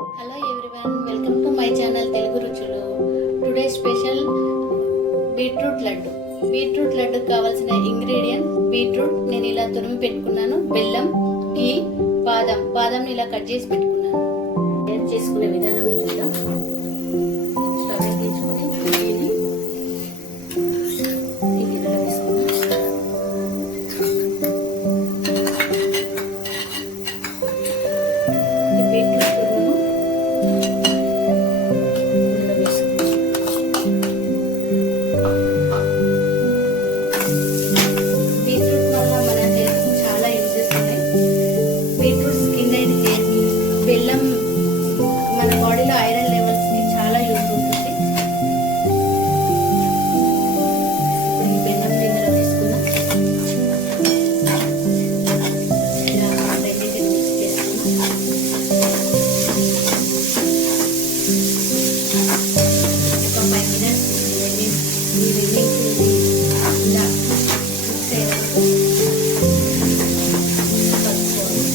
Hello everyone, welcome to my channel Telugu Ruchulu. Today special beetroot laddu. Beetroot లడ్డుకు కావాల్సిన ingredient beetroot నేను ఇలా తురిమి పెట్టుకున్నాను, బెల్లం, ఘీ, బాదం ఇలా కట్ చేసి పెట్టుకున్నాను. తయారు చేసుకునే విధానంలో చూద్దాం. స్టవ్ తీసుకుని ఘీని ఈ గిన్నెలో వేసుకున్నాం. ఈ బీట్రూట్ తురుమును ఇందులో వేసుకున్నాం. బీట్రూట్ వల్ల మన హెల్త్కి చాలా యూజెస్ ఉన్నాయి. బీట్రూట్ స్కిన్ అండ్ హెయిర్కి, బెల్లం మన బాడీలో ఐరన్ లెవెల్స్కి చాలా యూజ్ ఉంటుంది. ఇప్పుడు ఈ బెల్లం ఇందులో వేసుకున్నాం. ఇలా రెండింటిని మిక్స్ చేసుకున్నాం. ఒక 5 minutes ఈ రెండింటిని ఇలా మిక్స్ అయ్యేందుకు కలుపుకోవాలి.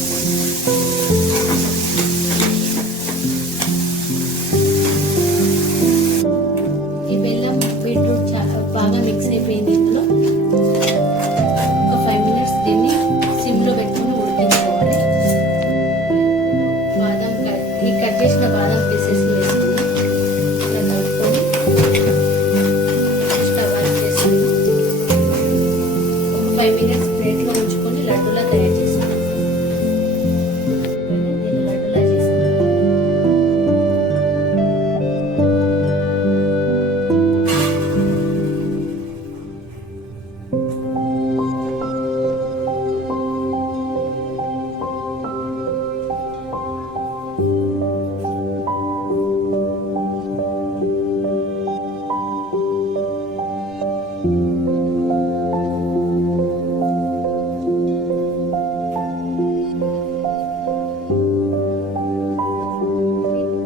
ఈ బెల్లం బీట్రూట్ బాగా మిక్స్ అయిపోయింది. ఇందులో ఒక 5 minutes దీన్ని సిమ్లో పెట్టుకుని ఉడికించుకోవాలి. ఈ కట్ చేసిన బాదం పీసెస్ వేసుకుని ఇలా కలుపుకొని స్టవ్ ఆఫ్ చేసుకుని ఒక 5 minutes ప్లేట్లో ఉంచుకొని లడ్డూలా తయారు చేసుకున్నాం. దీన్ని లడ్డూలా చేసుకున్నాం.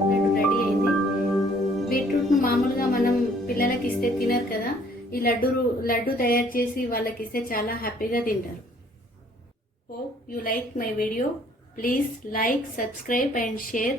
లడ్డు రెడీ అయింది. బీట్రూట్ మామూలుగా మనం పిల్లలకి ఇస్తే తినరు కదా. ఈ లడ్డు తయారు చేసి వాళ్ళకి ఇస్తే చాలా హ్యాపీగా తింటారు. Hope you like my video. Please like, subscribe and share